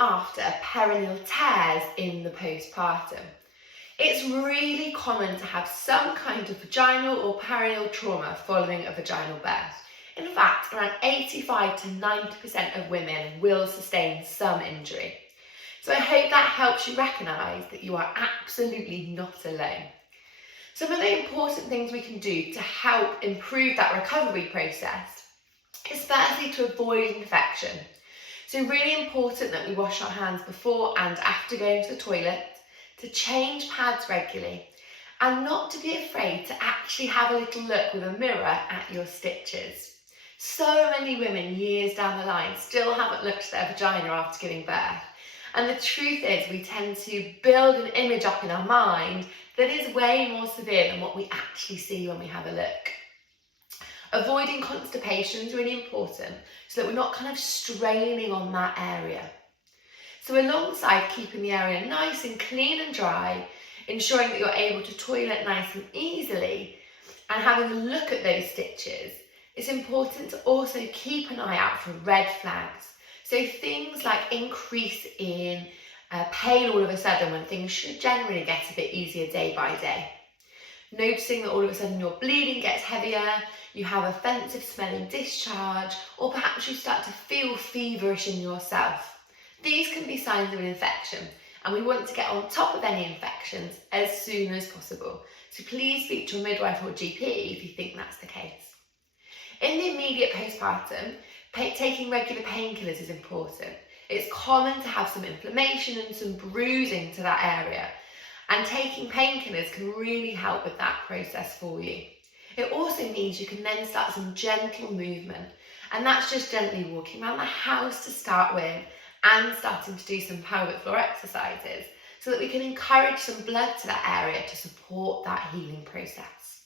after perineal tears in the postpartum. It's really common to have some kind of vaginal or perineal trauma following a vaginal birth. In fact, around 85 to 90% of women will sustain some injury. So I hope that helps you recognise that you are absolutely not alone. Some of the important things we can do to help improve that recovery process is firstly to avoid infection. So really important that we wash our hands before and after going to the toilet, to change pads regularly, and not to be afraid to actually have a little look with a mirror at your stitches. So many women years down the line still haven't looked at their vagina after giving birth. And the truth is we tend to build an image up in our mind that is way more severe than what we actually see when we have a look. Avoiding constipation is really important so that we're not kind of straining on that area. So alongside keeping the area nice and clean and dry, ensuring that you're able to toilet nice and easily, and having a look at those stitches, it's important to also keep an eye out for red flags. So things like increase in pain all of a sudden when things should generally get a bit easier day by day. Noticing that all of a sudden your bleeding gets heavier, you have offensive smelling discharge, or perhaps you start to feel feverish in yourself. These can be signs of an infection, and we want to get on top of any infections as soon as possible. So please speak to a midwife or GP if you think that's the case. In the immediate postpartum, taking regular painkillers is important. It's common to have some inflammation and some bruising to that area, and taking painkillers can really help with that process for you. It also means you can then start some gentle movement, and that's just gently walking around the house to start with and starting to do some pelvic floor exercises so that we can encourage some blood to that area to support that healing process.